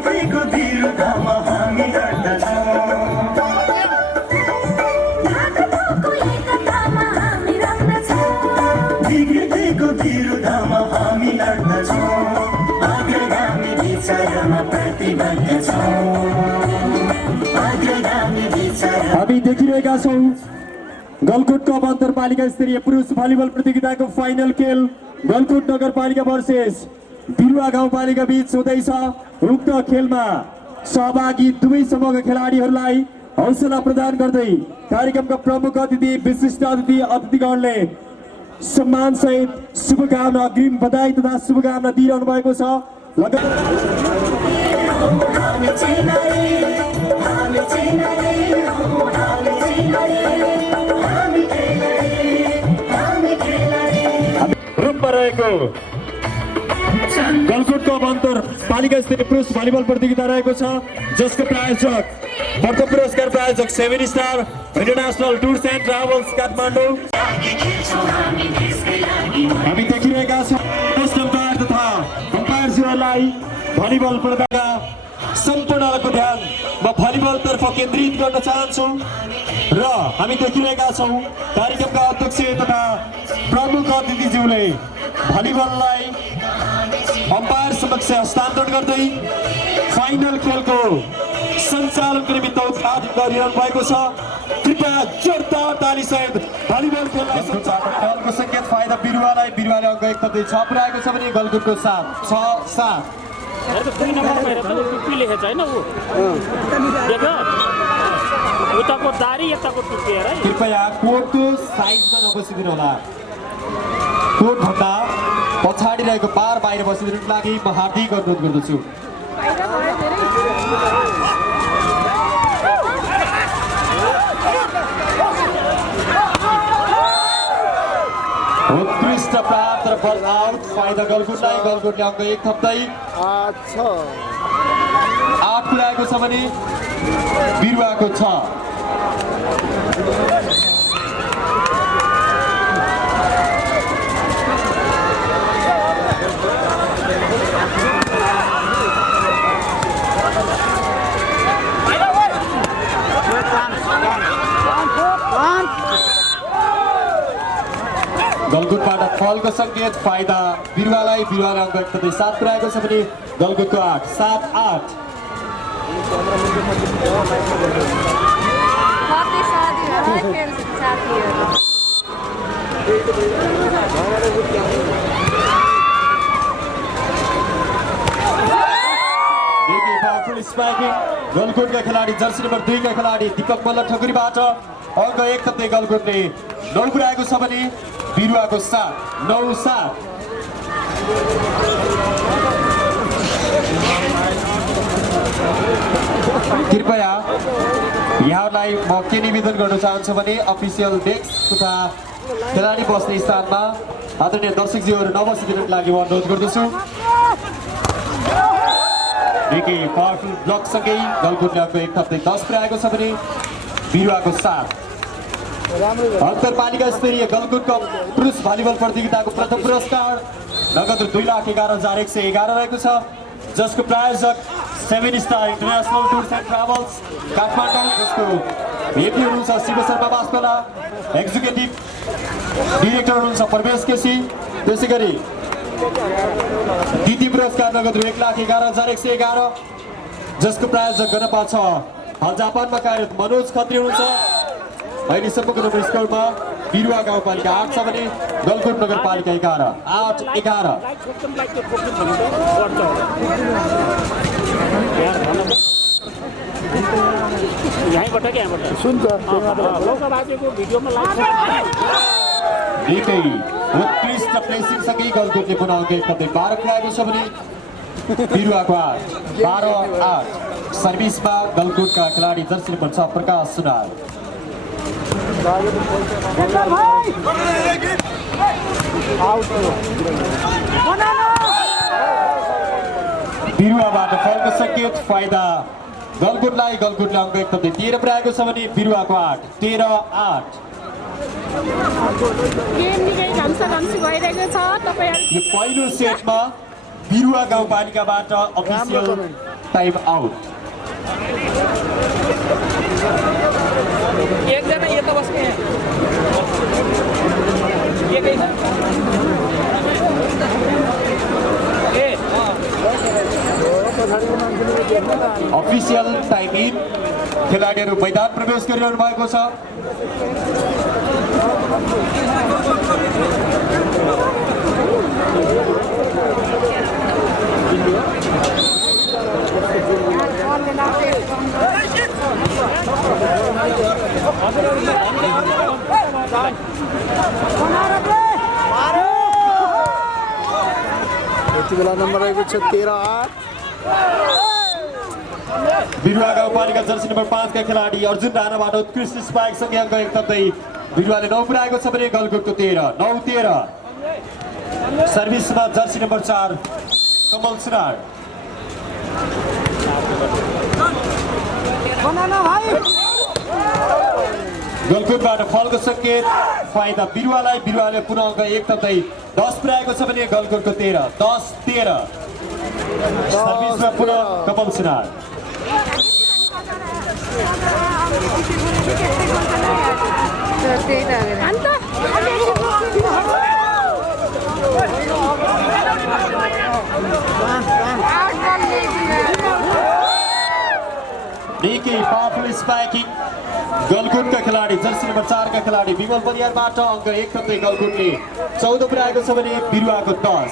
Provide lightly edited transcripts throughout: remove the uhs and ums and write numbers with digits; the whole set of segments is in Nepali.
बिग्रेको विरुद्धमा हामी लड्दछौँ बिग्रेको विरुद्धमा हामी लड्दछौँ अग्रगामी विचारमा प्रतिबद्ध छौँ अग्रगामी विचार हामी देखिरहेका छौँ गलकुट कप अन्तरपालिका स्तरीय पुरुष भलिबल प्रतियोगिताको फाइनल खेल गलकुट नगरपालिका वर्सेस बिरुवा गाउँपालिका बीच हुँदैछ। उक्त खेलमा सहभागी दुवै समूहका खेलाडीहरूलाई हौसला प्रदान गर्दै कार्यक्रमका प्रमुख अतिथि विशिष्ट अतिथिगणले सम्मान सहित शुभकामना अग्रिम बधाई तथा शुभकामना दिइरहनु भएको छ। गलकुट कप अन्तरपालिका स्तरीय पुरुष भलिबल प्रतियोगिता रहेको छ जसको प्रायोजक प्रथम पुरस्कार प्रायोजक 7 star international tours and travels Kathmandu. हामी देखिरहेका छौँ तथा अम्पायरज्यूहरूलाई भलिबल प्रतियोगिता सम्पूर्णको ध्यान म भलिबलतर्फ केन्द्रित गर्न चाहन्छु र हामी देखिरहेका छौँ कार्यक्रमका अध्यक्ष तथा प्रमुख अतिथिज्यूले भलिबललाई अम्पायर समक्ष हस्तान्तरण गर्दै फाइनल खेलको सञ्चालनको निमित्त उद्घाटन गरिरहनु भएको छ। कृपया जोरदार ताली सहित भलिबल खेललाई सञ्चालनको सङ्केत फाइदा बिरुवालाई बिरुवाले अङ्क 1 तथा 6 पुर्याएको छ भने गलकुटको 6-7 2 नम्बरमा हेरेर त टुप्पी लेखेछ हैन उ देख उताको दारी यताको टुप्पी हेर। कृपया कोर्टको साइजमा नबसिदिनु होला। कोर्टभन्दा पछाडि रहेको बार बाहिर बसिदिनुको लागि म हार्दिक अनुरोध गर्दछु। उत्कृष्ट प्राप्त र बल आउट फाइदा गलकुटलाई गलकुटले अङ्क 1 थप्दै 8 पुर्याएको छ भने बिरुवाको 6। गलकुटबाट फलको सङ्केत फाइदा बिरुवालाई बिरुवाले अङ्क 1 तथा 7 पुर्याएको छ भने गलकुटको 8-7-8। गलकुटका खेलाडी जर्सी नम्बर 2 का खेलाडी दीपक मल्ल ठकुरीबाट अङ्क 1 थप्दै गलकुटले 9 पुर्याएको छ भने बिरुवाको 7-9-7। कृपया यहाँलाई म के निवेदन गर्न चाहन्छु भने अफिसियल डेस्क तथा खेलाडी बस्ने स्थानमा आदरणीय दर्शकज्यूहरू नबसिदिनुको लागि म अनुरोध गर्दछु। निकै पावरफुल ब्लकसँगै गलकुटले अङ्क 1 थप्दै 10 पुर्याएको छ भने बिरुवाको 7। अन्तरपालिका स्तरीय गलकुट कप पुरुष भलिबल प्रतियोगिताको प्रथम पुरस्कार नगद 2,11,111 रहेको छ जसको प्रायोजक 7 star international tours and travels Kathmandu जसको हेड हुनुहुन्छ शिव शर्मा वास्तोला एक्जिक्युटिभ डिरेक्टर हुनुहुन्छ प्रवेश केसी। त्यसै गरी द्वितीय पुरस्कार नगद 1,11,111 जसको प्रायोजक गणपा 6 हाल जापानमा कार्यरत मनोज खत्री हुनुहुन्छ। अहिलेसम्मको नम्बर स्कोरमा बिरुवा गाउँपालिका 8 छ भने गलकुट नगरपालिका 11-8-11। निकै उत्कृष्ट प्लेसिङसँगै गलकुटले पुनः अङ्क 1 थप्दै 12 पुर्याएको छ भने बिरुवाको 8-12-8। सर्भिसमा गलकुटका खेलाडी जर्सी नम्बर 6 प्रकाश सुनार। बिरुवाबाट फलको सङ्केत फाइदा गलकुटलाई गलकुटले अङ्क 1 थप्दै 13 पुर्याएको छ भने बिरुवाको 8-13-8। यो पहिलो सेटमा बिरुवा गाउँपालिकाबाट अफिसियल टाइम आउट। एकजना यता बस्ने एकै छ अफिसियल टाइम इन। खेलाडीहरू मैदान प्रवेश गरिरहनु भएको छ। यति बेला नम्बर रहेको छ 13-8। बिरुवा गाउँपालिका जर्सी नम्बर 5 का खेलाडी अर्जुन राणाबाट उत्कृष्ट स्पाइक सँगै अङ्क एक थप्दै बिरुवाले 9 पुर्याएको छ भने गलकुटको 13-9-13। सर्भिसमा जर्सी नम्बर 4 कमल सुनार। गलकुटबाट फलको सङ्केत फाइदा बिरुवालाई। बिरुवाले पुनः अङ्क एक थप्दै 10 पुर्याएको छ भने गलकुटको 13-10-13। सर्भिसमा पुनः कमल सुनार। निकै पावरफुल स्पाइकिङ गलकुटका खेलाडी जर्सी नम्बर 4 का खेलाडी विमल परियारबाट अङ्क एक थप्दै गलकुटले 14 पुर्याएको छ भने बिरुवाको 10।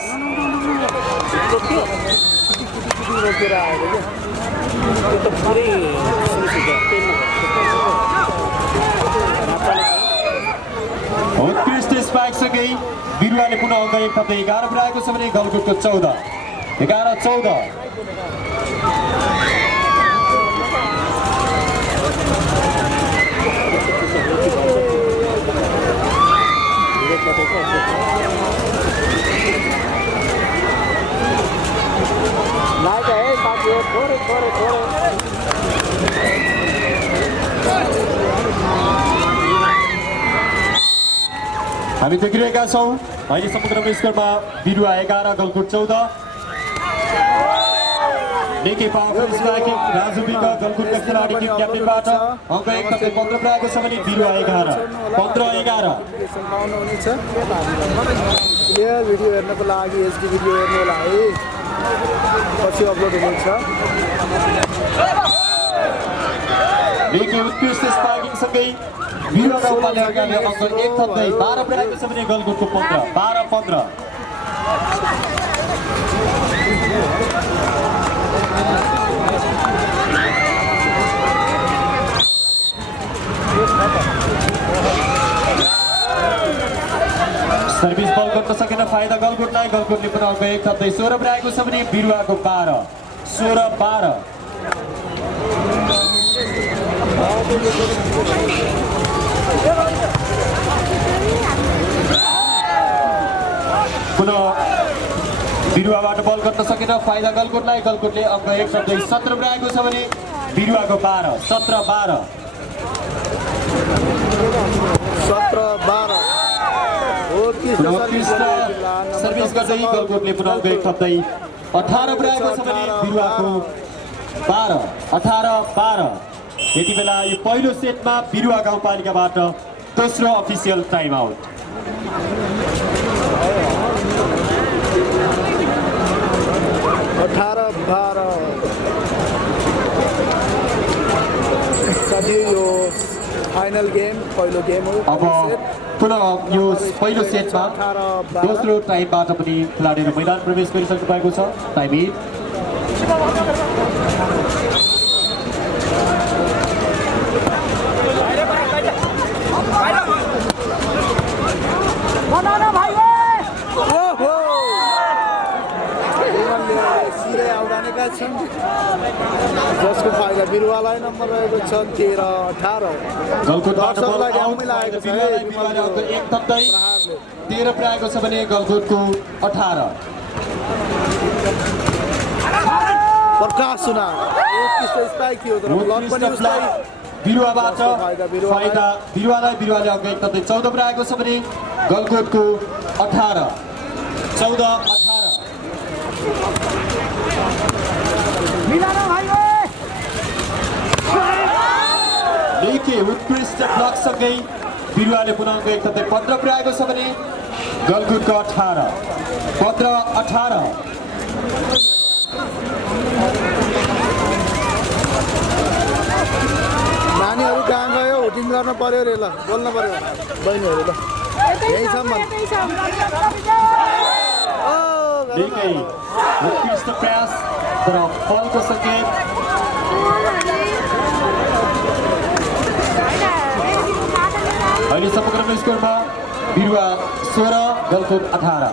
उत्कृष्ट स्पाइक सँगै बिरुवाले पुनः अङ्क एक थप्दै 11 पुर्याएको छ भने गलकुटको 14-11-14। हामी देखिरहेका छौँ अहिले समुद्रमा स्कोरमा बिरुवा 11 गलकुट 14। निकै पावरफुल स्पाइकिङ राजु विक गलकुटका खेलाडी टिम क्याप्टेनबाट अङ्क एक थप्दै 15 पुर्याएको छ भने बिरुवा 11-15-11। क्लियर भिडियो हेर्नको लागि एचडी भिडियो हेर्नु होला है, पछि अपलोड हुनेछ। निकै उत्कृष्ट स्पाइकिङ सँगै बिरुवा गाउँपालिकाले अङ्क एक थप्दै 12 पुर्याएको छ भने गलकुटको 15-12-15। सर्भिस बल गर्न सकेन फाइदा गलकुटलाई। गलकुटले पुनः अङ्क एक थप्दै 16 पुर्याएको छ भने बिरुवाको 12-16-12। पुनः बिरुवाबाट बल गर्न सकेन फाइदा गलकुटलाई। गलकुटले अङ्क एक थप्दै 17 पुर्याएको छ भने बिरुवाको 12-17-12। 17-12 सर्भिस गर्दै गलकुटले पुनः अङ्क एक थप्दै 18 पुर्याएको छ भने बिरुवाको 12-18-12। यति बेला यो पहिलो सेटमा बिरुवा गाउँपालिकाबाट दोस्रो अफिसियल टाइम आउट। 18-12 साथी यो फाइनल गेम पहिलो गेम हो। अब पुनः यो पहिलो सेटमा दोस्रो टाइमबाट पनि खेलाडीहरू मैदान प्रवेश गरिसक्नु भएको छ। Time in. जसको फाइदा बिरुवालाई नम्बर रहेको छ 13-18। दर्शकलाई ड्याउमै लागेको छ है, बिरुवाले अङ्क एक थप्दै 13 पुर्याएको छ भने गलकुटको 18। प्रकाश सुनार स्पाइक थियो तर ब्लक पनि उसलाई बिरुवाबाट फाइदा बिरुवालाई। बिरुवाले अङ्क एक थप्दै 14 पुर्याएको छ भने गलकुटको 18-14-18। उत्कृष्ट ब्लकसँगै बिरुवाले पुनः एक तथ्य 15 पुर्याएको छ भने गलकुटको 18 15-18 नानीहरू कहाँ गयो हुटिङ गर्न पर्यो रे ल बोल्न पर्यो बहिनीहरू ल यहीसम्म निकै उत्कृष्ट प्रयास तर फलको सङ्केत अहिले समग्र स्कोरमा बिरुवा 16 गलकुट 18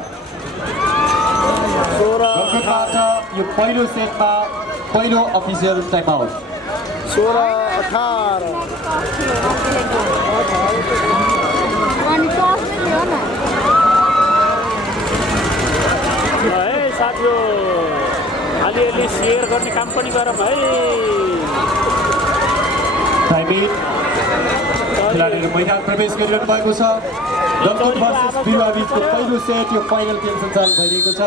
गलकुटबाट यो पहिलो सेटमा पहिलो अफिसियल टाइम आउट 16-18 है साथी अलिअलि सेयर गर्ने काम पनि गरौँ है टाइमिङ खेलाडीहरू मैदान प्रवेश गरिरहनु भएको छ गलकुट भर्सेस बिरुवा बिचको पहिलो सेट यो फाइनल गेम सञ्चालन भइरहेको छ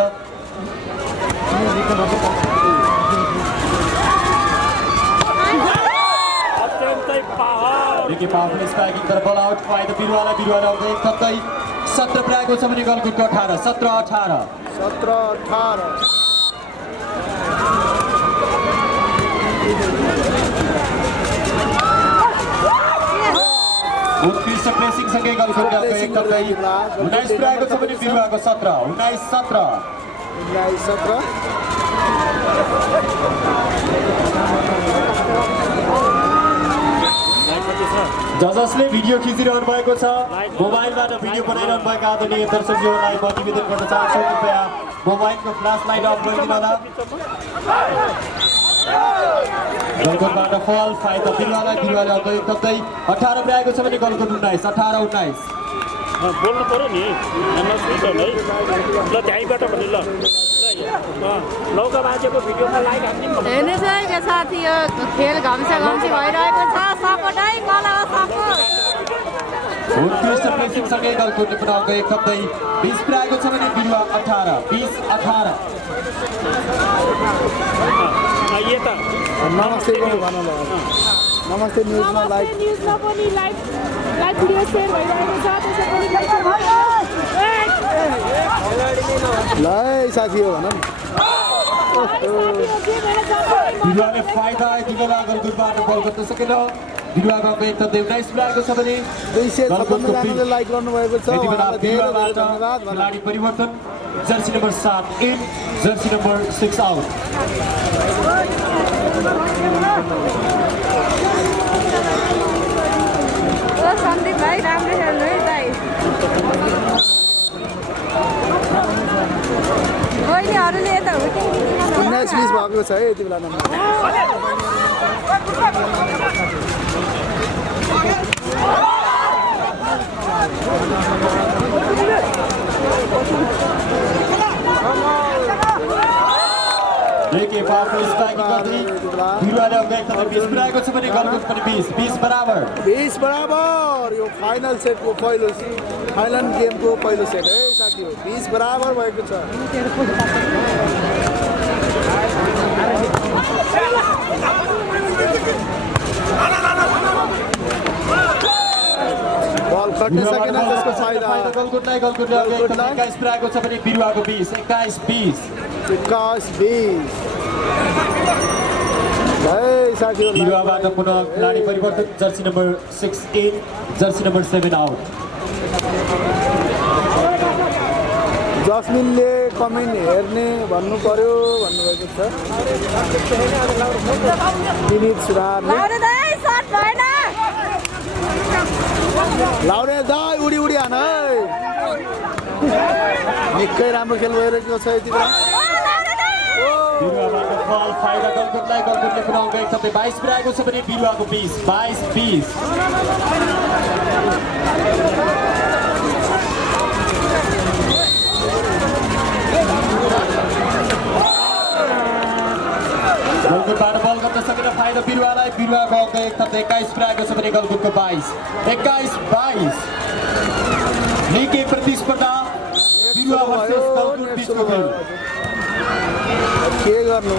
अत्यन्तै पावर निकै पावरफुल स्ट्राइकिङ तर बल आउट पाए त बिरुवाले आउँदै थप्दै 17 पुर्याएको छ भने गलकुटको 18 17-18 उत्कृष्ट प्लेसिङ सँगै गलकुटको एक थप्दै 19 पुर्याएको छ भने बिरुवाको 17 जजसले भिडियो खिचिरहनु भएको छ मोबाइलबाट भिडियो बनाइरहनु भएका आदरणीय दर्शकहरूलाई म निवेदन गर्न चाहन्छु कृपया मोबाइलको फ्ल्यास लाइट अफ गरिदिनु होला गलकुटबाट फल फाइदा बिरुवाले अघि कतै 18 पुर्याएको छ भने गलकुट 19 18-19 बोल्नु पऱ्यो नि नसुन है ल त्यहीँबाट भन्नु ल लौका बाजेको भिडियोमा लाइक हान्दिनु हेर्नुहोस् है के साथी यो खेल घम्से भइरहेको छ सपोर्ट है मलाई सपोर्ट उत्कृष्ट प्लेसिङ सँगै गलकुटले पुनः एक थप्दै 20 पुर्याएको छ भने बिरुवा 18 20-18 यता नमस्ते भन्नु ल नमस्ते न्युजमा लाइभ न्युजमा पनि लाइभ भिडियो सेयर भइरहेको छ ल साथी हो भन बिरुवाले फाइदा यति बेला गलकुटबाट बल गर्न सकेन बिरुवाको एक थप्दै 19 पुर्याएको छ भने 256 जनाले लाइक गर्नुभएको छ यति बेला उहाँलाई धेरै धेरै बिरुवाबाट धन्यवाद भन खेलाडी परिवर्तन jersey number 7 in jersey number 6 out ओ सन्दीप भाइ राम्रो खेल्नु है दाइ बहिनीहरूले यता हुटिङ 19-20 भएको छ है यति बेला नम्बर लेके पावरफुल स्ट्राइकिङ गर्दै बिरुवाले अघि एकदमै 20 पुर्याएको छ भने गलकुट पनि 20 बराबर 20 बराबर यो फाइनल सेटको पहिलो फाइनल गेमको पहिलो सेट है साथी हो 20 बराबर भएको छ बल खट्न सकेन त्यसको फाइदा गलकुटले अघि एकदमै 21 पुर्याएको छ भने बिरुवाको 20 21-20 साथीहरू बिरुवाबाट पुनः खेलाडी परिवर्तन jersey number 6 in jersey number 7 out जस्मिनले कमेन्ट हेर्ने भन्नु पर्यो भन्नुभएको छ विनित सुधारले लाउने दाइ उडी हान है निकै राम्रो खेल भइरहेको छ यति बेला बिरुवाबाट फल फाइदा गलकुटले पुनः अङ्क एक थप्दै 22 पुर्याएको छ भने बिरुवाको 20 गलकुटबाट बल गर्न सकेन फाइदा बिरुवाको अङ्क एक थप्दै 21 पुर्याएको छ भने गलकुटको 21-22 निकै प्रतिस्पर्धा बिरुवा भर्सेस गलकुट बिचको खेल के गर्नु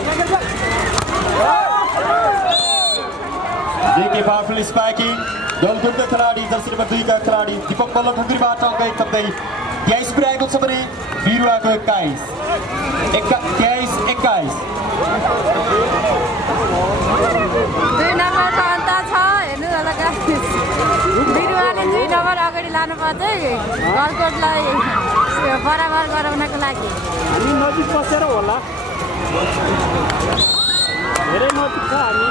जेके पावरफुल स्पाइकिङ गलकुटका खेलाडी जर्सी नम्बर 2 का खेलाडी दीपक मल्ल ढुङ्ग्रीबाट अङ्क 1 थप्दै 23 पुर्याएको छ भने बिरुवाको 21 दुई नम्बरको अन्त छ हेर्नु होला गाइस बिरुवाले 2 नम्बर अगाडि लानुपर्छ है गलकोटलाई बराबर गराउनको लागि हामी नजिक बसेर होला धेरै नजिक छ हामी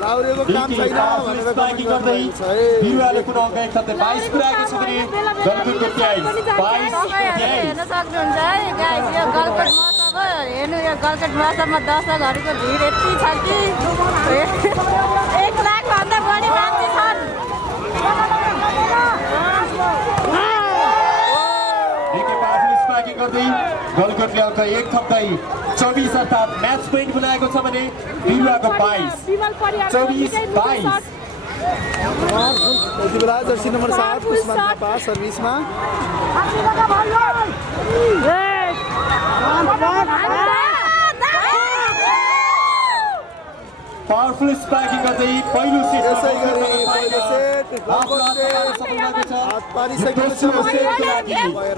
लाउरेको काम छैन भनेर स्ट्राइकिङ गर्दै बिरुवाले पुनः अङ्क 1 थप्दै 22 पुर्याएको छ भने गलकुटको 22 हेर्न सक्नुहुन्छ है गाइस यो गलकोट महोत्सव हेर्नु यो गलकोट महोत्सवमा दर्शकहरूको भिड यति छ कि 1 लाखभन्दा बढी मान्छे छन् स्ट्राइकिङ गर्दै गलकुटले अङ्क 1 थप्दै 24 अर्थात् म्याच पोइन्ट बनाएको छ भने बिरुवाको 22 यति बेला जर्सी नम्बर 7 पुष्पा थापा सर्भिसमा पावरफुल स्ट्राइकिङ गर्दै पहिलो सेट यसै गरी पहिलो सेट गलकोटले हात पारिसकेको छ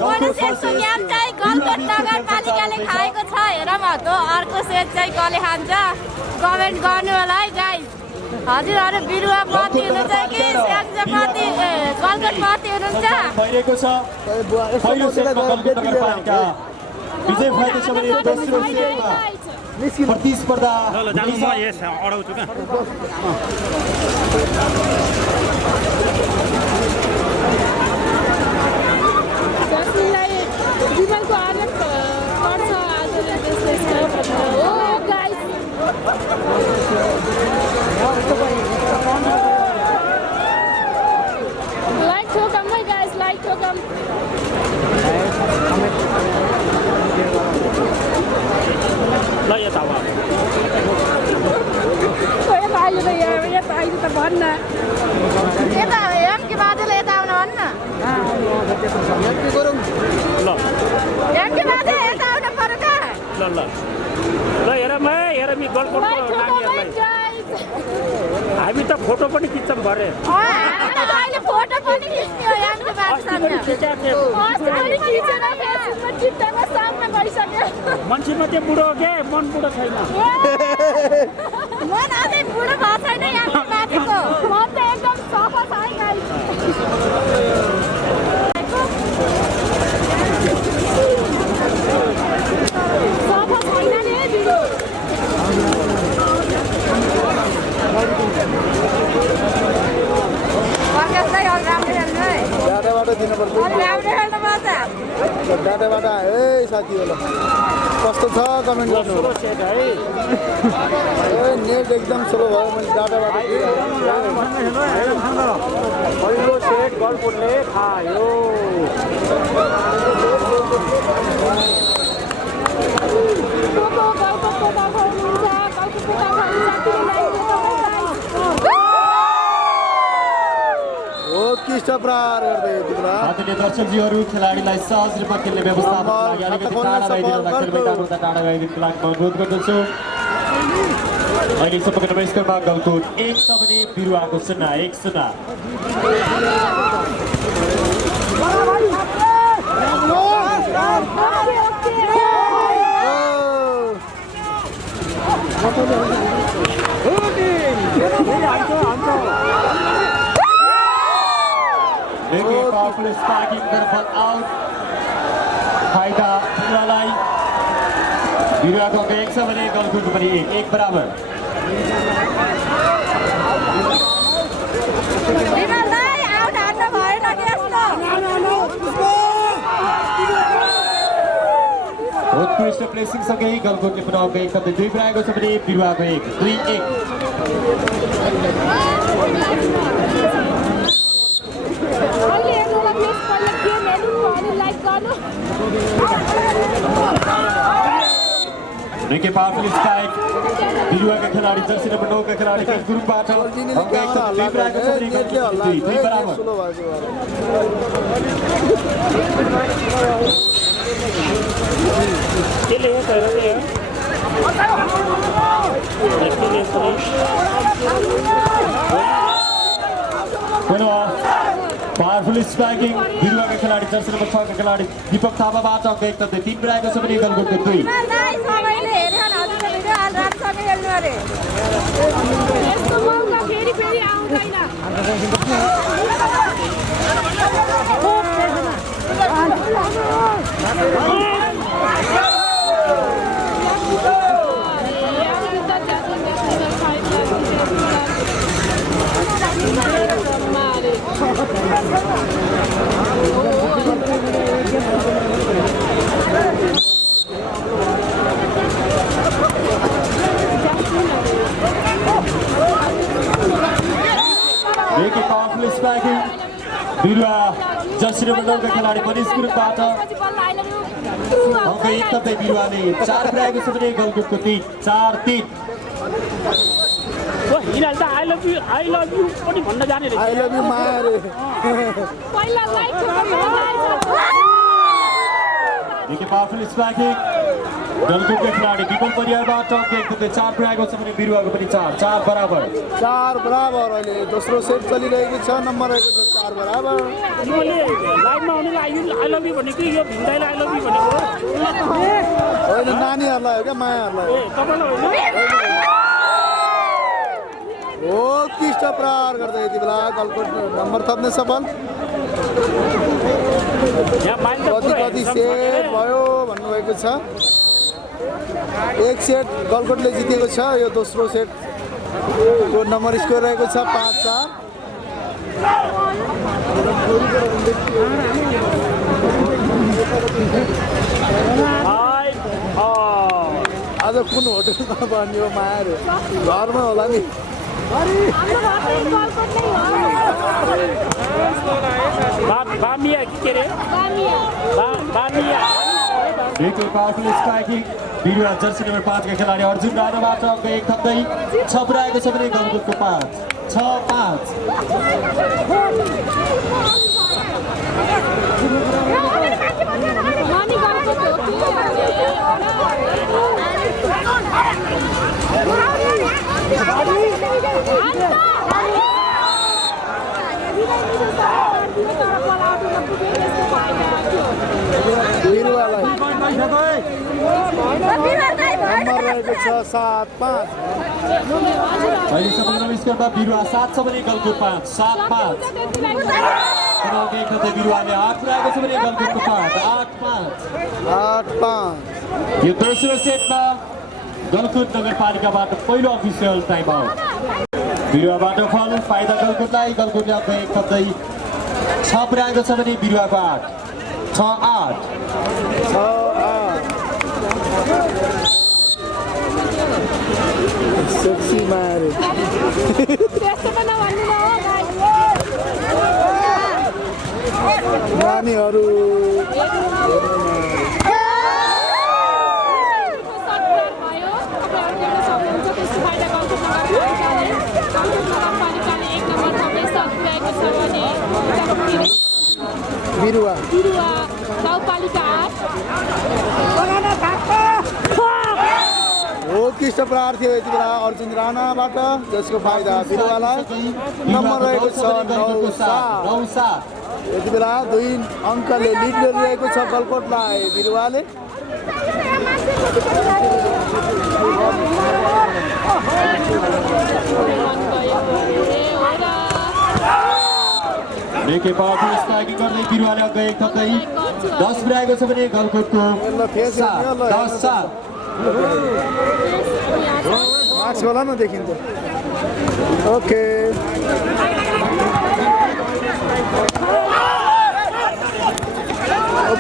पहिलो सेटको म्याच चाहिँ गलकोट नगरपालिकाले खाएको छ हेरौँ त अर्को सेट चाहिँ कसले खान्छ कमेन्ट गर्नु होला है गाइस हजुरहरू बिरुवा पति हुनुहुन्छ कि स्याङ्जापति गलकोट पति हुनुहुन्छ भइरहेको छ पहिलो सेटमा गलकोट नगरपालिका विजय भएको छ भने दोस्रो सेटमा प्रतिस्पर्धा अडाउँछु क्या जीवनको आदत पर्छ आजले त्यसले हो गाइस लाइक ठोकम है गाइस लाइक ठोकम ल यता आऊ यता आइज त भन्न यता हेरौँ कि बाजेले यता आउन भन्न ल हेरौँ कि बाजे यता आउन पर्यो कहाँ ल हेरौँ है हेरौँ यी गलकोटको नानीहरूलाई हामी त फोटो पनि खिच्छौँ भरे अहिले फोटो पनि खिच्ने हो यहाँको बाजेसँग मान्छे मात्रै बुढो हो के मन बुढो छैन मन अझै बुढो भएको छैन यहाँको बाजेको मन त एकदम सफा छ है गाइस सफा छैन नि बिरो पक्कै राम्रो खेल्नु है डाटाबाट दिनुपर्छ राम्रो खेल्नुपर्छ डाटाबाट आयो है साथीहरूलाई कस्तो छ कमेन्ट गर्नु सेट है नेट एकदम स्लो भयो मैले डाटाबाट पहिलो सेट गलकोटले खायो हो किष्ट प्रहार गर्दै यति बेला आदरणीय दर्शकजीहरू खेलाडीलाई सहज रूपमा खेल्ने व्यवस्थापनको लागि अलिकति टाढा गइदिनु खेल मैदानबाट टाढा गइदिनुको लागि म अनुरोध गर्दछु अहिले सबैको नमस्कारमा गलकोट 1 छ भने बिरुवाको 0-1 powerful striking therefore out फाइदा बिरुवालाई बिरुवाको 1 छ भने गलकोटको पनि 1 बराबर विमललाई आउट हान्न भएन कि यस्तो उत्कृष्ट प्लेसिङ सँगै गलकोटले पुनः 1 थप्दै 2 पुर्याएको छ भने बिरुवाको 1 2-1 अहिले हेर्नुलाई प्लिज पहिला गेम हेर्नु अनि लाइक गर्नु निकै पावरफुल स्ट्राइक बिरुवाका खेलाडी जर्सी नम्बर 9 का खेलाडीको ग्रुपबाट जिनीले के हल्ला पुर्याएको छ भने नेटले हल्ला 2 बराबर स्लो भएको त्यसले हेर पावरफुल स्ट्राइकिङ बिरुवाका खेलाडी जर्सी नम्बर 6 का खेलाडी दीपक थापाबाट अङ्क 1 तथा 3 पुर्याएको छ भने गलकुटको 2 सबैले हेरेर हजुरले भिडियो हाल रातसँग हेर्नु अरे यस्तो मौका फेरि फेरि आउँदैन Ricky powerful striking. बिरुवा जर्सी नम्बर 9 का खेलाडी मनिष गुरुङबाट अङ्क 1 तथा बिरुवाले 4 पुर्याएको छ भने गलकुटको 3 4-3 यिनीहरू त आई लभ यु पनि भन्न जाने रहेछ आई लभ यु माया रे पहिला लाइक Ricky powerful striking. गलकुटको खेलाडी विपुल परियारबाट अङ्क 1 तथा 4 पुर्याएको छ भने बिरुवाको पनि 4 बराबर 4 बराबर अहिले दोस्रो सेट चलिरहेको छ नम्बर रहेको छ 4 बराबर मैले लाइभमा आउनेलाई आई लभ यु भनेको यो भिन्दाइलाई आई लभ यु भनेको होइन नानीहरूलाई हो क्या मायाहरूलाई ए तपाईँलाई होइन हो उत्कृष्ट प्रहार गर्दै यति बेला गलकुट नम्बर थप्ने सफल यहाँ माइल त कति सेट भयो भन्नुभएको छ एक सेट गलकुटले जितेको छ यो दोस्रो सेट को नम्बर स्कोर रहेको छ 5-4 आज कुन होटलमा बन्यो माया रे घरमा होला नि बामिया के रे बामिया Ricky powerful striking. बिरुवा जर्सी नम्बर 5 का खेलाडी अर्जुन राणाबाट अङ्क 1 थप्दै 6 पुर्याएको छ भने गलकुटको 5 6-5 बिरुवालाई नम्बर रहेको छ 7-5 अहिलेसम्म स्कोरमा बिरुवा 7 छ भने गलकुट 5 7-5 अङ्क 1 तथा बिरुवाले 8 पुर्याएको छ भने गलकुटको 5 8-5 यो दोस्रो सेटमा गलकुट नगरपालिकाबाट पहिलो अफिसियल टाइम आउट बिरुवाबाट फल फाइदा गलकुटलाई गलकुटले अङ्क 1 थप्दै 6 पुर्याएको छ भने बिरुवाको 8 6-8 सेक्सी मारे नानीहरू बिरुवा गाउँपालिका हो उत्कृष्ट प्रहार थियो यति बेला अर्जुन राणाबाट जसको फाइदा बिरुवालाई नम्बर रहेको छ 9-7 यति बेला 2 अङ्कले लिड गरिरहेको छ गलकोटलाई बिरुवाले Ricky powerful striking गर्दै बिरुवाले अङ्क 1 थप्दै 10 पुर्याएको छ भने गलकुटको 10-7 मार्क्स होला न देखिन्छ ओके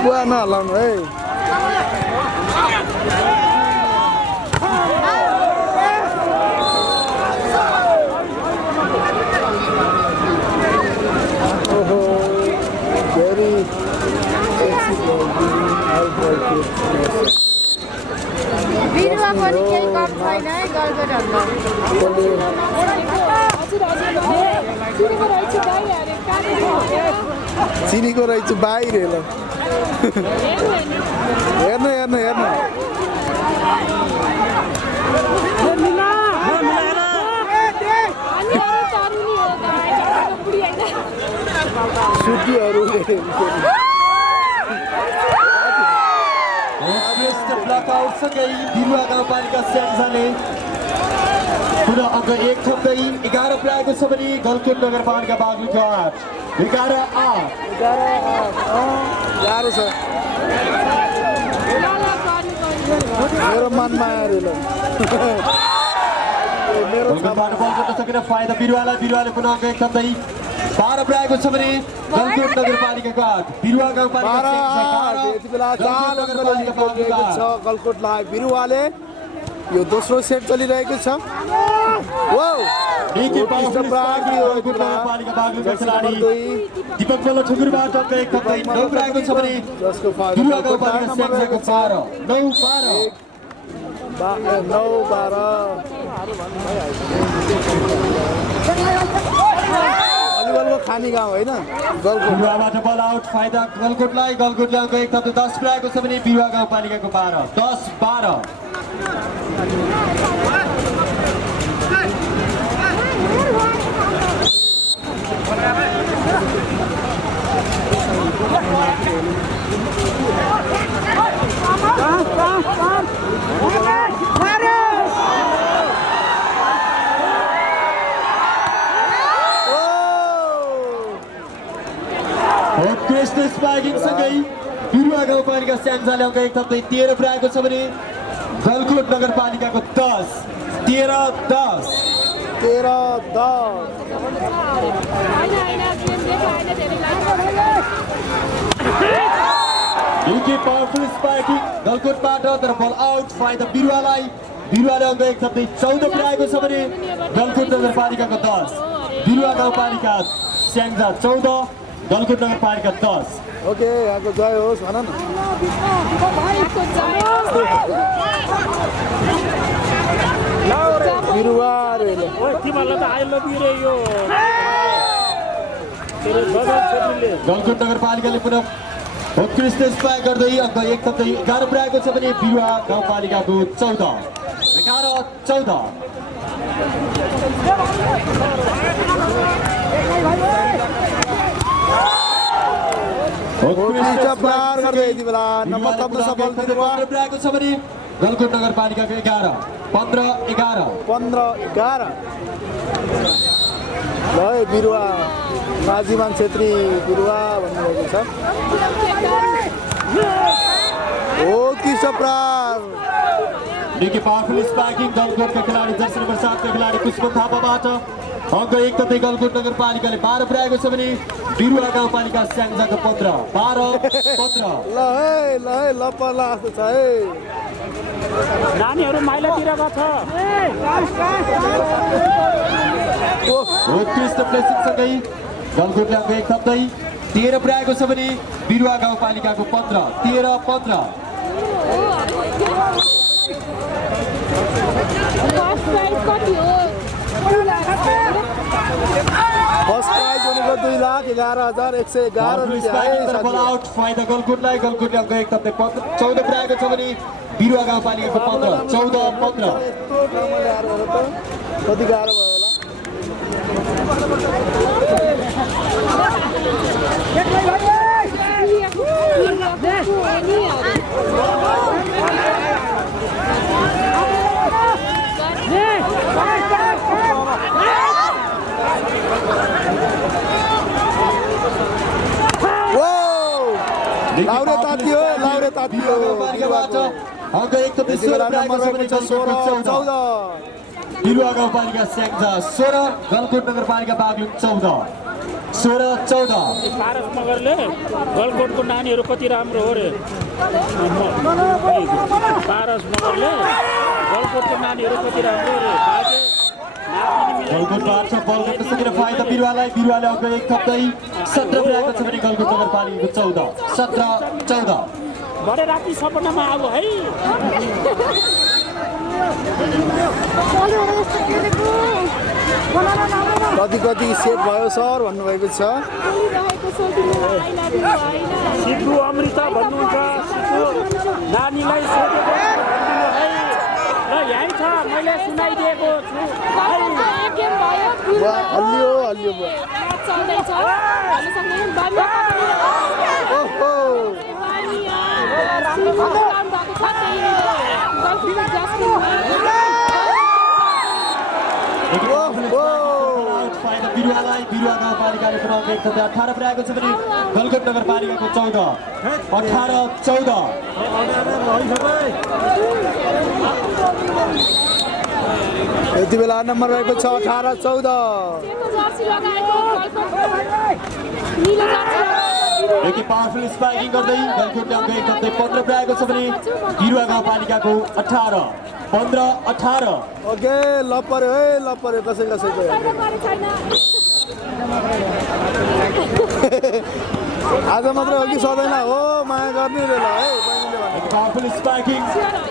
बुवा नहलाउनु है ओहो भेरी बिरुवा पनि केही कम छैन है गलकुटहरुमा चिनीको रहेछ बाहिर हेर्नु हेर्नु हेर्नु उत्कृष्ट ब्लकआउटसँगै बिरुवा गाउँपालिका स्याङ्जाले पुनः अङ्क 1 थप्दै 11 पुर्याएको छ भने गलकुट नगरपालिका बागलुङको 8 11-8 गाह्रो छ मेरो मनमा आयो मेरो गलकुटबाट बल गर्न सकेन फाइदा बिरुवाले पुनः अङ्क 1 थप्दै 12 पुर्याएको छ भने गलकुट नगरपालिकाको 8 बिरुवा गाउँपालिका यति बेला 4 अङ्कले लिड गरिरहेको छ गलकुटलाई बिरुवाले यो दोस्रो सेट चलिरहेको छ वाउ दीपक बल्ल ठुकुरबाट अङ्क 1 थप्दै 9 पुर्याएको छ भने बिरुवा गाउँपालिका स्याङ्जाको 12 भलिबलको खानी गाउँ होइन गलकुट बिरुवाबाट बल आउट फाइदा गलकुटले अङ्क 1 थप्दै 10 पुर्याएको छ भने बिरुवा गाउँपालिकाको 12 10-12 उत्कृष्ट स्पाइकिङसँगै बिरुवा गाउँपालिका स्याङ्जाले अङ्क 1 थप्दै 13 पुर्याएको छ भने गलकुट नगरपालिकाको 10 13-10 पावरफुल स्पाइकिङ गलकुटबाट तर बल आउट फाइदा बिरुवाले अङ्क 1 थप्दै 14 पुर्याएको छ भने गलकुट नगरपालिकाको 10 बिरुवा गाउँपालिका स्याङ्जा 14 गलकुट नगरपालिका 10 ओके यहाँको जय होस् भन न बिरुवा रे तिमीहरूलाई त आई लभ यु रे यो गलकुट नगरपालिकाले पुनः उत्कृष्ट स्पाइक गर्दै अङ्क 1 थप्दै 11 पुर्याएको छ भने बिरुवा गाउँपालिकाको 14 11-14 उत्कृष्ट प्रहार गर्दै यति बेला नम्बर थप्न सफल बिरुवा पुर्याएको छ भने गलकुट नगरपालिकाको 11 15-11 15-11 ल है बिरुवा नाजिमान छेत्री बिरुवा भन्नुभएको छ उत्कृष्ट प्रहार निकै पावरफुल स्पाइकिङ गलकुटका खेलाडी जर्सी नम्बर 7 का खेलाडी पुष्पन थापाबाट अङ्क 1 थप्दै गलकुट नगरपालिकाले 12 पुर्याएको छ भने बिरुवा गाउँपालिका स्याङ्जाको 15 ल है ल पर्ला जस्तो छ है नानीहरू माइलातिर गछ उत्कृष्ट प्लेसिङसँगै गलकुटले अङ्क 1 थप्दै 13 पुर्याएको छ भने बिरुवा गाउँपालिकाको 15 13-15 फर्स्ट प्राइज भनेको 2,11,111 बल आउट फाइदा गलकुटले अङ्क 1 थप्दै 14 पुर्याएको छ भने बिरुवा गाउँपालिकाको 15 14-15 कति गाह्रो भयो लाउरे तातियो अङ्क 1 थप्दै 16 पुर्याएको छ भने गलकुटको 14 बिरुवा गाउँपालिका स्याङ्जा 16 गलकुट नगरपालिका बागलुङ 14 16-14 पारस मगरले गलकोटको नानीहरू कति राम्रो हो रे पारस मगरले गलकोटको नानीहरू कति राम्रो हो रे गलकुटबाट बल गर्न सकेन फाइदा बिरुवाले अङ्क 1 थप्दै 17 पुर्याएको छ भने गलकुट नगरपालिकाको 14 बडे राति सपनामा आऊ है कति सेट भयो सर भन्नुभएको छ सिद्धु अमृता भन्नुहुन्छ नानीलाई सोधेको है ल भ्याइ छ मैले सुनाइदिएको छु एक गेम भयो हल्लियो हल्लियो भयो। म्याच चल्दैछ हामी सँगै बानी ओहो फाइदा बिरुवालाई बिरुवा गाउँपालिकाले पुनः एक थप्दै 18 पुर्याएको छ भने गलकोट नगरपालिकाको 14 18-14 यति बेला नम्बर रहेको छ 18-14। एकी पावरफुल स्पाइकिङ गर्दै गलकोटले अङ्क एक थप्दै 15 पुर्याएको छ भने बिरुवा गाउँपालिकाको 18-15-18 ओके लपऱ्यो है लपऱ्यो कसैको आज मात्र हो कि सधैँ हो माया गर्ने रे ल है बहिनीले भने। पावरफुल स्पाइकिङ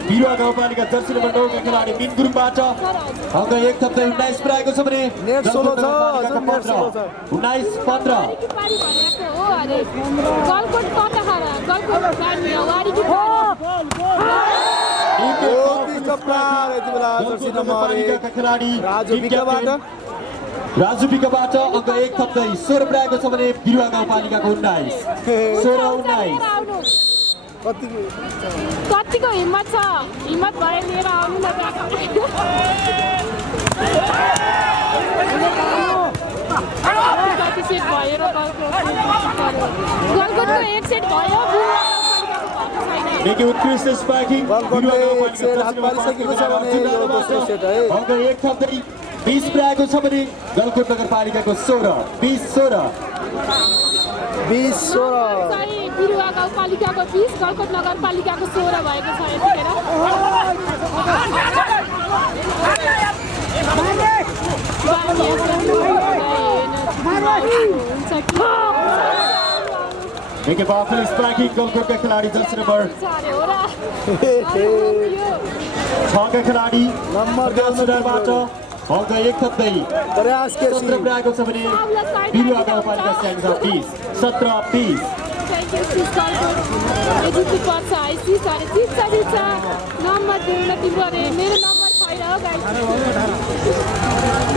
बिरुवा गाउँपालिका जर्सी नम्बर 9 का खेलाडी मिन गुरुङबाट अङ्क एक थप्दै 19 पुर्याएको छ भने नेट 16 छ हजुर नेट 16 छ 19-15 यति बेला जर्सी नम्बर 1 खेलाडी राजु विकबाट अङ्क एक थप्दै 16 पुर्याएको छ भने बिरुवा गाउँपालिकाको 19 16-19 कतिको हिम्मत छ हिम्मत भए लिएर आउनु न कति सेट भयो र गलकोटको एक सेट भयो देखि उत्कृष्ट स्पाइकिङ गलकोटले एक सेट हात पारिसकेको छ भने यो दोस्रो सेट है। अङ्क एक थप्दै 20 पुर्याएको छ भने गलकोट नगरपालिकाको 16 20-16 बिरुवा गाउँपालिकाको 20 गलकोट नगरपालिकाको 16 भएको छ यतिखेर देखि पावरफुल स्पाइकिङ गलकोटका खेलाडी जर्सी नम्बर 6 का खेलाडी नम्बर 10बाट अङ्क एक थप्दै प्रयास के 17 पुर्याएको छ भने बिरुवा गाउँपालिका स्याङ्जा 20 17-20 नम्बर दिनु तिम्रो अरे मेरो नम्बर छैन हो गाइस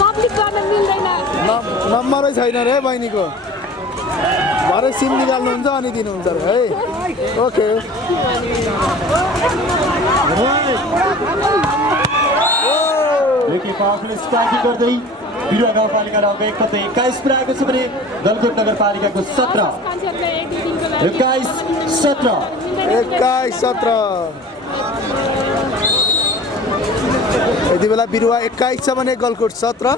पब्लिक गर्न मिल्दैन नम्बरै छैन रे बहिनीको भरे सिम निकाल्नुहुन्छ अनि दिनुहुन्छ रे है ओके देखि पावरफुल स्पाइकिङ गर्दै बिरुवा गाउँपालिका अङ्क एक थप्दै 21 पुर्याएको छ भने गलकोट नगरपालिकाको 17 21-17 यति बेला बिरुवा 21 छ भने गलकोट 17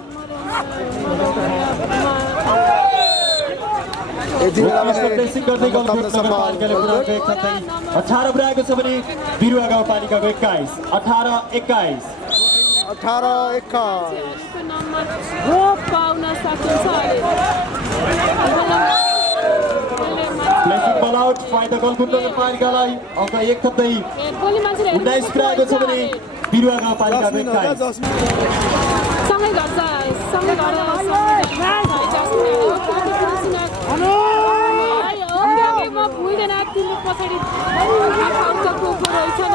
यति बेला प्रेसिङ गर्दै गलकोट नगरपालिकाले पुनः अङ्क एक थप्दै 18 पुर्याएको छ भने बिरुवा गाउँपालिकाको 21 18-21 18-21 पाउन सकिन्छ प्लेसिङ बल आउट फाइदा गलकोट नगरपालिकालाई अङ्क एक थप्दै 19 पुर्याएको छ भने बिरुवा गाउँपालिकाको 21 सँगै गर्छ सँगै गरेर म भुल्दैन तिम्रो पछाडि रहेछ न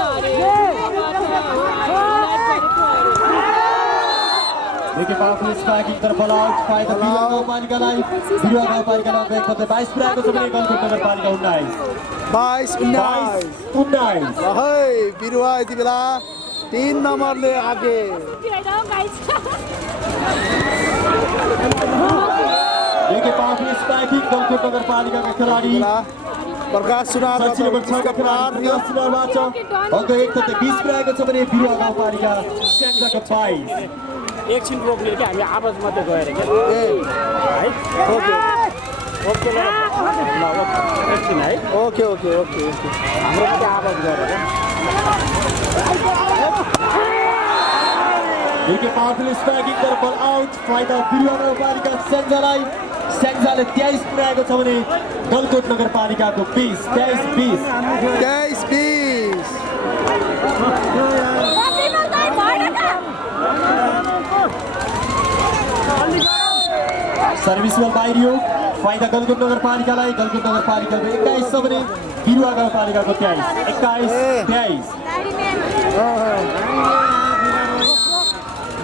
देखि पावरफुल स्पाइकिङ तर बल आउट फाइदा बिरुवा गाउँपालिकालाई बिरुवा गाउँपालिकाले अङ्क एक थप्दै 22 पुर्याएको छ भने गलकोट नगरपालिका 19 है बिरुवा यति बेला 3 नम्बरले आगे देखि पावरफुल स्पाइकिङ गलकोट नगरपालिकाका खेलाडी प्रकाश सुनार जर्सी नम्बर 6 का खेलाडी सुनारबाट अङ्क एक थप्दै 20 पुर्याएको छ भने बिरुवा गाउँपालिका स्याङ्जाको 22 एकछिन रोक्ने कि हामी आवाज मात्रै गएर क्या है ओके ल एकछिन है ओके हाम्रो मात्रै आवाज गरेर देखि पावरफुल स्पाइकिङ तर बल आउट फाइदा बिरुवा गाउँपालिका स्याङ्जाले 23 पुर्याएको छ भने गलकोट नगरपालिकाको 20 23-20 सर्भिस बल बाहिरियो फाइदा गलकोट नगरपालिकालाई गलकोट नगरपालिकाको 21 छ भने बिरुवा गाउँपालिकाको 23 21-23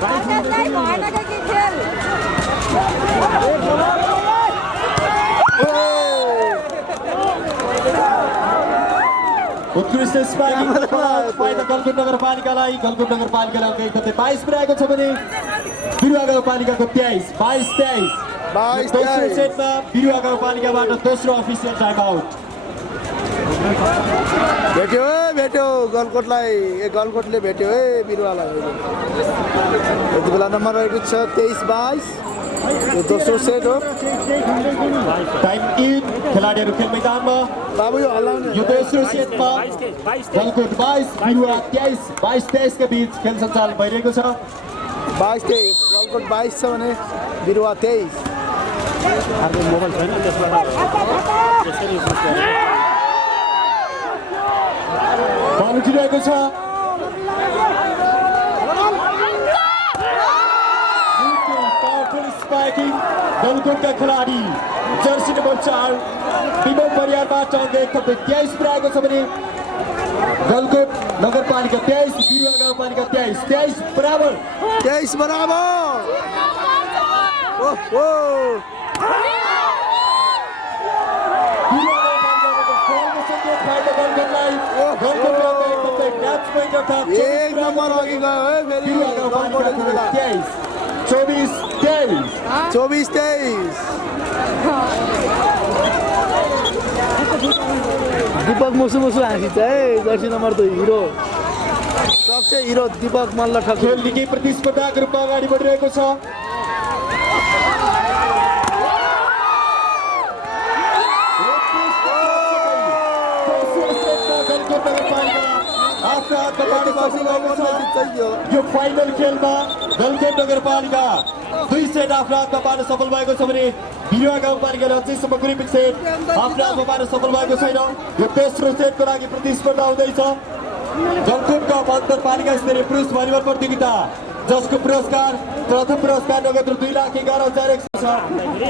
चाहिँ भएन कि खेल उत्कृष्ट स्पाइकिङ फाइदा गलकुट नगरपालिकालाई गलकुट नगरपालिकाले अङ्क 22 पुर्याएको छ भने बिरुवा गाउँपालिकाको 23 22-23 दोस्रो सेटमा बिरुवा गाउँपालिकाबाट दोस्रो अफिसियल टाइम आउट भेट्यो गलकोटलाई गलकोटले भेट्यो है बिरुवालाई यति बेला नम्बर रहेको छ 23-22 यो दोस्रो सेट हो टाइम इन खेलाडीहरू खेल मैदानमा बाबु यो हल्लाउने यो दोस्रो सेटमा गलकुट 22 बिरुवा 23 22-23 का बीच खेल सञ्चालन भइरहेको छ 22-23 गलकोट 22 छ भने बिरुवा 23 अर्को मोबाइल छैन त्यसबाट यसरी बल उठिरहेको छ पावरफुल स्पाइकिङ गलकुटका खेलाडी जर्सी नम्बर 4 विमल परियारबाट अङ्क 23 पुर्याएको छ भने गलकुट नगरपालिका 23 बिरुवा गाउँपालिका 23 बराबर 23 बराबर ओहो एक नम्बर अघि गयो है फेरि गलकोट यति बेला 24-23 दीपक मुसु हाँसिन्छ है जर्सी नम्बर 2 हिरो सबसे हिरो दीपक मल्ल ठकुर खेल निकै प्रतिस्पर्धाको रूपमा अगाडि बढिरहेको छ यो फाइनल खेलमा गलकुट नगरपालिका 2 सेट आफ्नो हातमा पार्न सफल भएको छ भने बिरुवा गाउँपालिकाले अझैसम्म कुनै पनि सेट आफ्नो हातमा पार्न सफल भएको छैन यो तेस्रो सेटको लागि प्रतिस्पर्धा हुँदैछ गलकुटका अन्तरपालिका स्तरीय पुरुष भलिबल प्रतियोगिता जसको पुरस्कार प्रथम पुरस्कार नगद 2,11,100 छ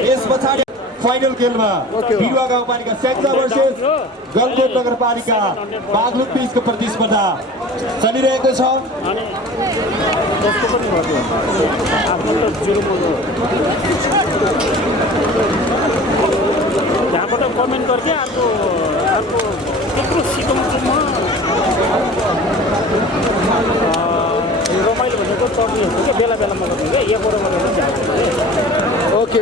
यस पछाडि फाइनल खेलमा बिरुवा गाउँपालिका स्याङ्जा भर्सेस गलकुट नगरपालिका बागलुङ बीचको प्रतिस्पर्धा चलिरहेको छ अनि जस्तो पनि भयो आफ्नो त जिरो मोडो त्यहाँबाट कमेन्ट गर्थे अर्को त्यत्रो सिकाउँछु रमाइलो भनेको चक्लेट क्या बेला बेलामा गर्छु क्या एक बराबर ओके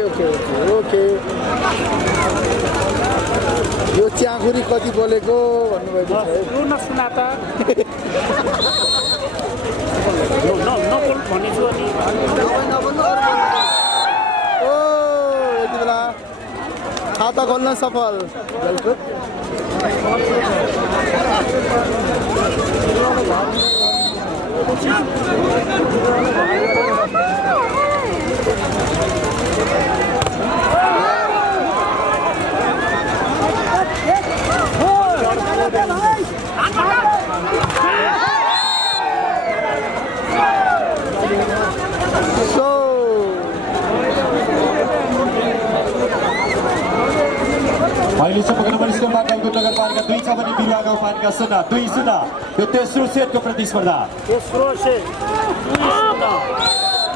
यो च्याखुरी कति बोलेको भन्नुभएको छ है यो नसुना त नबोल भनेछु अनि ओ यति बेला खाता खोल्न सफल गलकुट अहिलेसम्मको नम्बर स्कोरमा गलकुट नगरपालिका 2 छ भने बिरुवा गाउँपालिका 2-0 यो तेस्रो सेटको प्रतिस्पर्धा तेस्रो सेट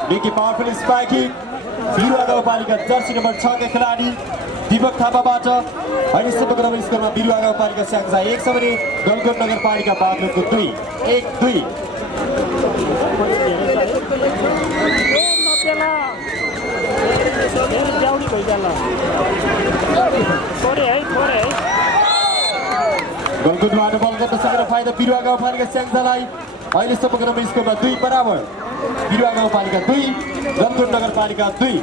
निकै पावरफुल स्पाइकिङ बिरुवा गाउँपालिका जर्सी नम्बर 6 का खेलाडी दीपक थापाबाट अहिलेसम्मको नम्बर स्कोरमा बिरुवा गाउँपालिका स्याङ्जा 1 छ भने गलकुट नगरपालिका बागलुङको 2-1-2 जाउडी भइजाला थोरै है गलकुटबाट बल गर्न सकेर फाइदा बिरुवा गाउँपालिका स्याङ्जालाई अहिलेसम्मको नम्बर स्कोरमा 2 बराबर बिरुवा गाउँपालिका 2 गलकुट नगरपालिका 2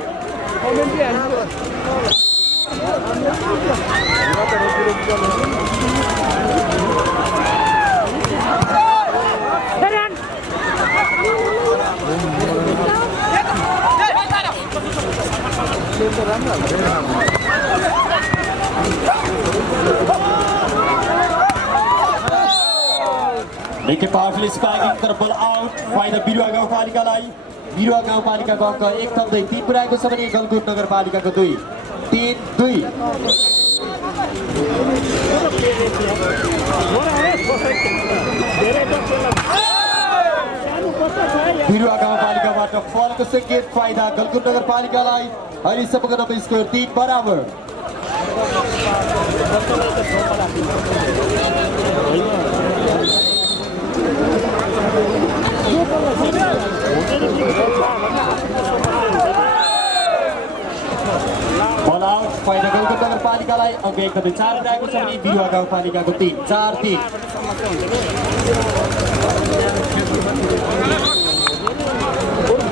निकै पावरफुल स्पाइकिङ तर बल आउट फाइदा बिरुवा गाउँपालिकालाई बिरुवा गाउँपालिकाको अङ्क 1.3 पुर्याएको छ भने गलकुट नगरपालिकाको 2-3-2 बिरुवा गाउँपालिकाबाट प्रहारको सङ्केत फाइदा गलकुट नगरपालिकालाई। अहिले सबैको स्कोर 3 बराबर। बल आउट फाइदा गलकुट नगरपालिकालाई। अङ्क 1-4 रहेको छ भने बिरुवा गाउँपालिकाको 3 4-3।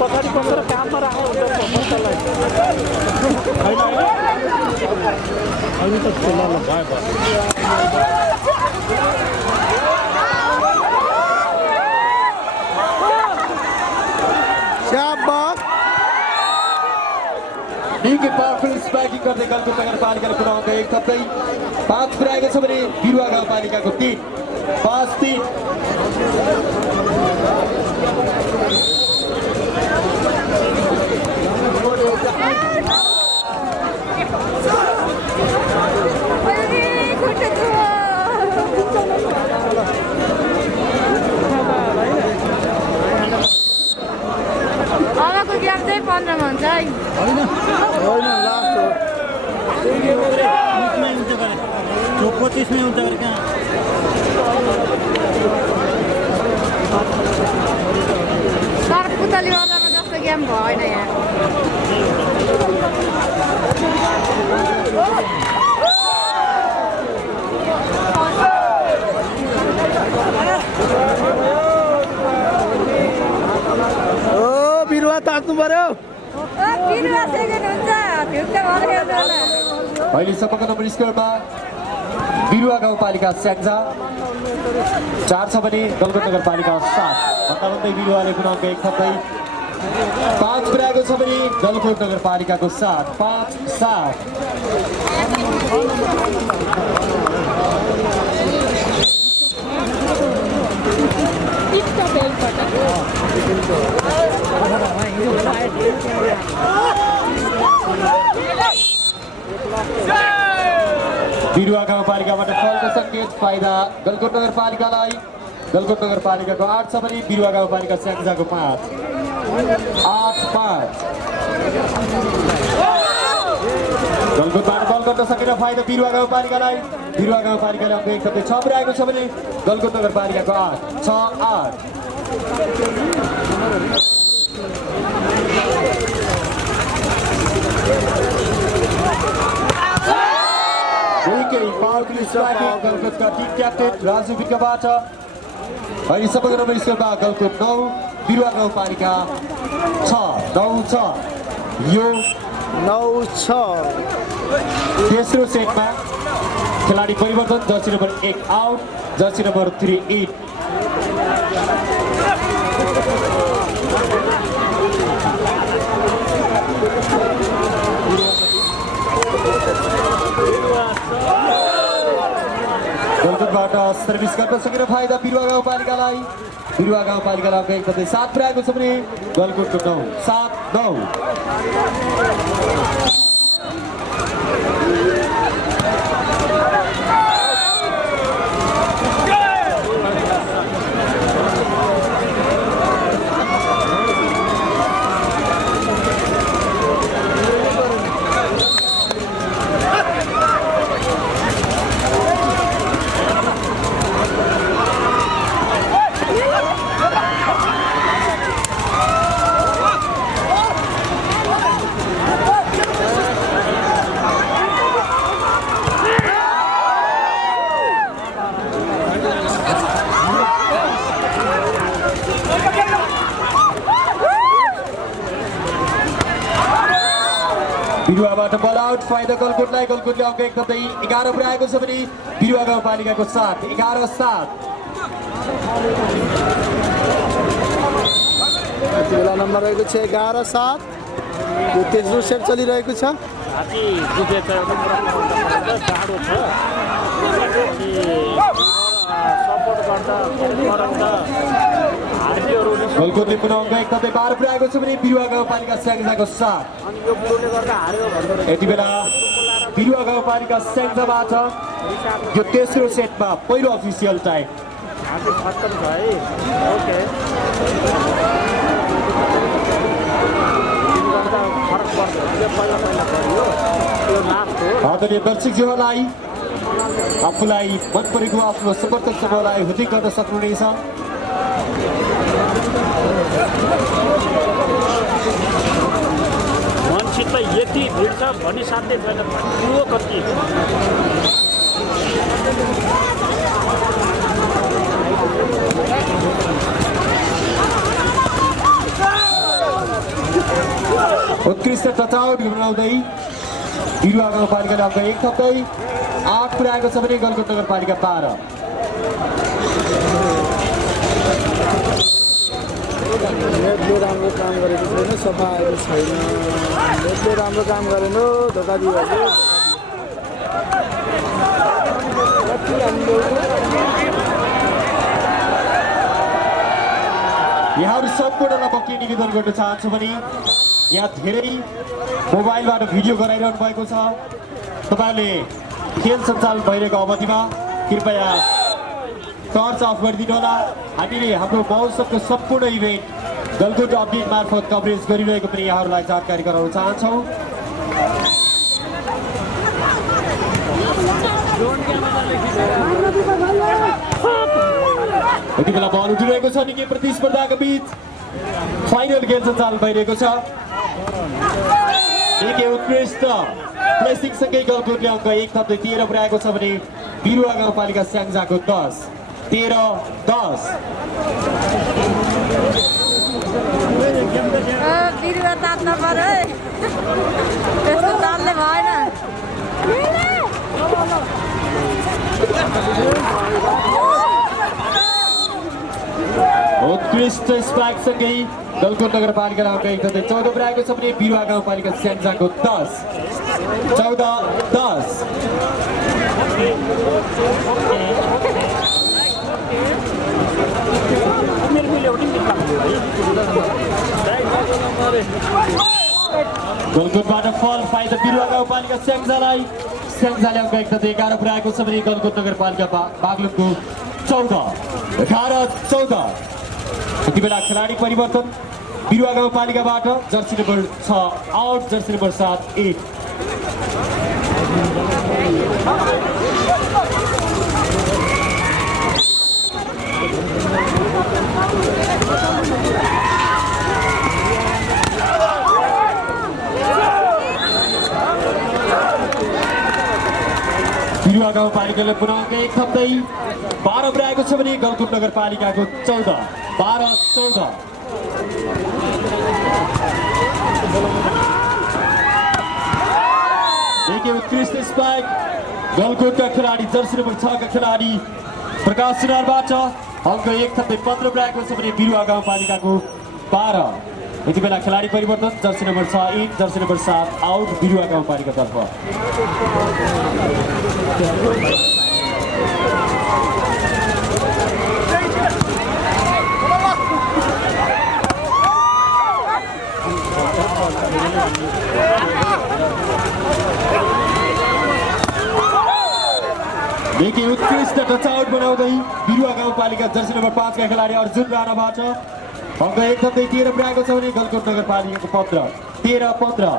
पछाडि बसेर काममा राख्नु हुन्छ अहिले त खेल्न भयो निकै पावरफुल स्पाइकिङ गर्दै गलकुट नगरपालिकाले पुनः अङ्क 1 थप्दै 5 पुर्याएको छ भने बिरुवा गाउँपालिकाको 3 5-3। अबको गेम चाहिँ 15 मा हुन्छ है। होइन लास्ट हो। 25 में ऊंचा करके पुतली वालामा जस्तो गेम भएन यहाँ। बिरुवा ताक्नु पर्यो। बिरुवा सेकेन्ड हुन्छ ढुक्क भएर हेर्नु अहिले सबैको नम्बर स्कोरमा बिरुवा गाउँपालिका स्याङ्जा 4 छ भने गलकुट नगरपालिका 7। भन्दै बिरुवाले पुनः अङ्क 1 थप्दै 5 पुर्याएको छ भने गलकुट नगरपालिकाको 7 5-7। बिरुवा गाउँपालिकाबाट फलको सङ्केत फाइदा गलकुट नगरपालिकालाई। गलकुट नगरपालिकाको 8 छ भने बिरुवा गाउँपालिका स्याङ्जाको 5 8-5। गलकुटबाट बल गर्न सकेन फाइदा बिरुवा गाउँपालिकालाई। बिरुवा गाउँपालिकाले अङ्क 1 थप्दै 6 पुर्याएको छ भने गलकुट नगरपालिकाको 8 6-8। गलकुटका टिम क्याप्टेन राजु विकबाट अहिले सबैको नम्बर स्कोरमा गलकुट 9 बिरुवा गाउँपालिका 6 यो 9-6। तेस्रो सेटमा खेलाडी परिवर्तन jersey number 1 out jersey number 3 in. गलकुटबाट सर्भिस गर्न सकेन फाइदा बिरुवा गाउँपालिकालाई। बिरुवा गाउँपालिकालाई अङ्क 1 थप्दै 7 पुर्याएको छ भने गलकुटको 9 7-9। बिरुवाबाट बल आउट फाइदा गलकुटलाई। गलकुटले अङ्क 1 थप्दै 11 पुर्याएको छ भने बिरुवा गाउँपालिकाको 7 11-7। यति बेला नम्बर रहेको छ 11-7। यो तेस्रो सेट चलिरहेको छ। हात्ती दुखेछ जाडो छ सपोर्ट गर्दा गलकुटले पुनः अङ्क 1 थप्दै 12 पुर्याएको छ भने बिरुवा गाउँपालिका स्याङ्जाको 7। यति बेला बिरुवा गाउँपालिका स्याङ्जाबाट यो तेस्रो सेटमा पहिलो अफिसियल टाइम। आदरणीय दर्शकज्यूहरूलाई आफूलाई मन परेको आफ्नो समर्थक समूहलाई हुँदै गर्न सक्नुहुनेछ। मान्छेलाई यति भिड छ भन्ने साध्य छैन। ठुलो कति उत्कृष्ट टचआउट बनाउँदै बिरुवा गाउँपालिकाले अङ्क 1 थप्दै 8 पुर्याएको छ भने गलकुट नगरपालिका 12। नेटले राम्रो काम गरेको छैन, सफा आएको छैन। नेटले राम्रो काम गरेन, धोका दियो। यहाँहरू सम्पूर्णलाई म के निवेदन गर्न चाहन्छु भने यहाँ धेरै मोबाइलबाट भिडियो गराइरहनु भएको छ। तपाईँहरूले खेल सञ्चालन भइरहेको अवधिमा कृपया टर्च अफ गरिदिनु होला। हामीले हाम्रो महोत्सवको सम्पूर्ण इभेन्ट गलकुट अपडेट मार्फत कभरेज गरिरहेको पनि यहाँहरूलाई जानकारी गराउन चाहन्छौँ। यति बेला बल उठिरहेको छ, निकै प्रतिस्पर्धाको बीच फाइनल खेल सञ्चालन भइरहेको छ। निकै उत्कृष्ट प्लेसिङसँगै गलकुटले अङ्क 1 थप्दै 13 पुर्याएको छ भने बिरुवा गाउँपालिका स्याङ्जाको 10 13-10। बिरुवा तात्न पर्यो है, त्यस्तो तान्ने भएन। उत्कृष्ट स्पाइकसँगै गलकुट नगरपालिकालाई अङ्क 1 थप्दै 14 पुर्याएको छ भने बिरुवा गाउँपालिका स्याङ्जाको 10 14-10। गलकुटबाट फल फाइदा बिरुवा गाउँपालिका स्याङ्जालाई। स्याङ्जाले अङ्क 1 थप्दै 11 पुर्याएको छ भने गलकुट नगरपालिका बागलुङको 14-14। यति बेला खेलाडी परिवर्तन बिरुवा गाउँपालिकाबाट jersey number 6 out, jersey number 7 8। बिरुवा गाउँपालिकाले पुनः अङ्क 1 थप्दै 12 पुर्याएको छ भने गलकुट नगरपालिकाको 14-12-14। एकै उत्कृष्ट स्पाइक गलकुटका खेलाडी जर्सी नम्बर 6 का खेलाडी प्रकाश सुनारबाट अङ्क 1 थप्दै 15 पुर्याएको छ भने बिरुवा गाउँपालिकाको 12। यति बेला खेलाडी परिवर्तन jersey number 6 in, jersey number 7 out बिरुवा गाउँपालिकातर्फ। निकै उत्कृष्ट टचआउट बनाउँदै बिरुवा गाउँपालिका जर्सी नम्बर 5 का खेलाडी अर्जुन राणाबाट अङ्क 1 थप्दै 13 पुर्याएको छ भने गलकुट नगरपालिकाको 15 13-15।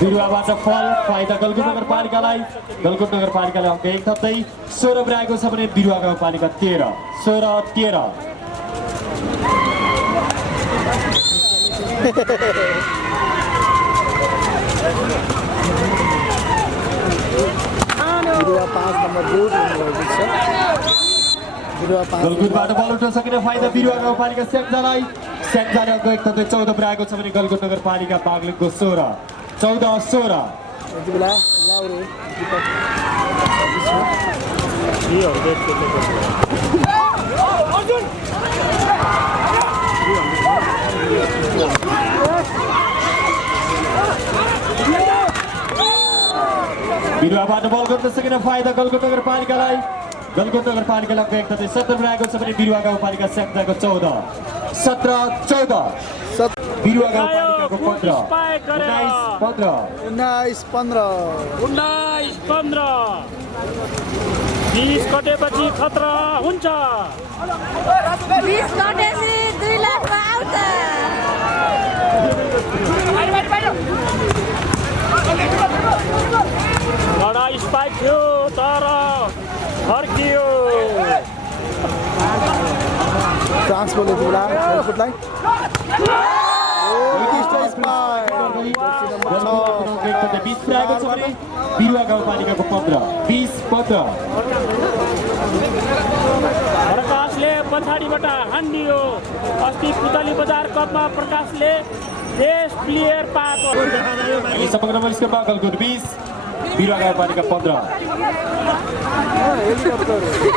बिरुवाबाट फल फाइदा गलकुट नगरपालिकालाई। गलकुट नगरपालिकाले अङ्क 1 थप्दै 16 पुर्याएको छ भने बिरुवा गाउँपालिका 13-13। बिरुवा 5 नम्बर 2 हुनुभएको छ। बिरुवा 5 गलकुटबाट बल उठाउन सकिने फाइदा बिरुवा गाउँपालिका स्याङ्जालाई। स्याङ्जाले अङ्क 1 थप्दै 14 पुर्याएको छ भने गलकुट नगरपालिका बागलुङको 16-14-16। यति बेला लाउरे बिरुवाबाट बल गर्न सकिने फाइदा गलकुट नगरपालिकालाई। गलकुट नगरपालिकाले अङ्क 1 थप्दै 17 पुर्याएको छ भने बिरुवा गाउँपालिका स्याङ्जाको 14-17-14। बिरुवा गाउँपालिका गाउँपालिकाको 15 स्पाइक गरेर 19-15 19-15 20 कटेपछि खतरा हुन्छ 20 कटेपछि 2 लाखमा आउँछ बडा स्पाइक थियो तर फर्कियो चान्स बोल्यो यति बेला गलकुटलाई बिरुवा गाउँपालिकाको 15 20-15 प्रकाशले पछाडिबाट हान्दियो अस्ति पुतली बजार कपमा प्रकाशले बेस्ट प्लेयर पाएको समग्र स्कोरमा गलकुट 20 बिरुवा गाउँपालिका 15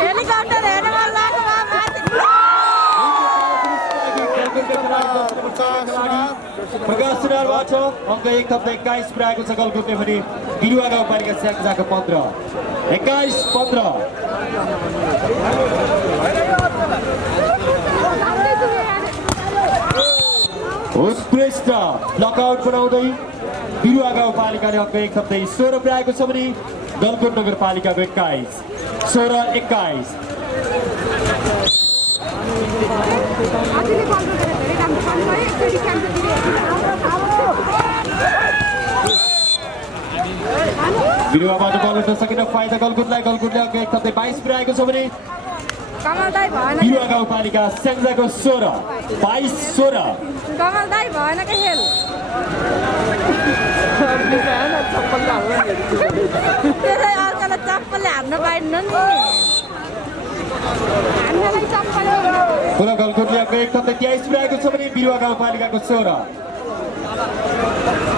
हेलिकप्टर हेर्न मन लाग्यो प्रकाश सुनारबाट अङ्क 1 थप्दा 21 पुऱ्याएको छ गलकुटले भने बिरुवा गाउँपालिका स्याङ्जाको 15 21-15 उत्कृष्ट ब्लकआउट बनाउँदै बिरुवा गाउँपालिकाले अङ्क 1 थप्दै 16 पुऱ्याएको छ भने गलकुट नगरपालिकाको 21 16-21 बिरुवाबाट बल उठ्न सकेन फाइदा गलकुटलाई गलकुटले अङ्क 1 थप्दै 22 पुऱ्याएको छ भने कमलदाई भएन बिरुवा गाउँपालिका स्याङ्जाको 16 22-16 कमलदाई भएन के खेल त्यसै अर्कालाई चप्पलले हान्न पाइन्न नि हामीलाई चप्पल पुनः गलकुटले अङ्क 1 थप्दै 23 पुऱ्याएको छ भने बिरुवा गाउँपालिकाको 16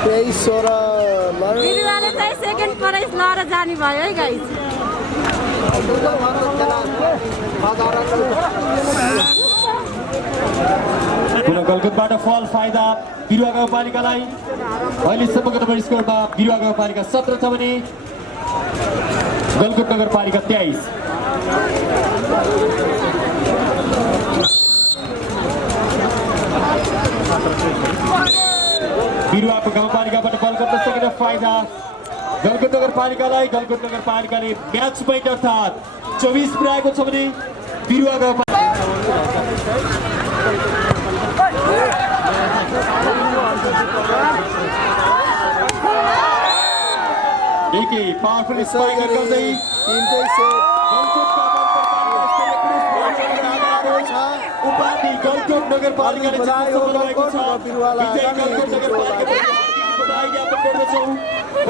23-16 बिरुवाले चाहिँ सेकेन्ड प्राइज लिएर जाने भयो है गाइस पुनः गलकुटबाट फल फाइदा बिरुवा गाउँपालिकालाई अहिलेसम्मको नम्बर स्कोरमा बिरुवा गाउँपालिका 17 छ भने गलकुट नगरपालिका 23 बिरुवाको गाउँपालिकाबाट बल गर्न सकेन फाइदा गलकुट नगरपालिकालाई गलकुट नगरपालिकाले म्याच पोइन्ट अर्थात् 24 पुऱ्याएको छ भने बिरुवा गाउँपालिका एकै पावरफुल स्पाइक गर्दै तिनटै सेट उपाधि गलकुट नगरपालिकाले जित्न सफल भएको छ बिरुवालाई विजयी गलकुट नगरपालिका बधाई ज्ञापन गर्दछौँ र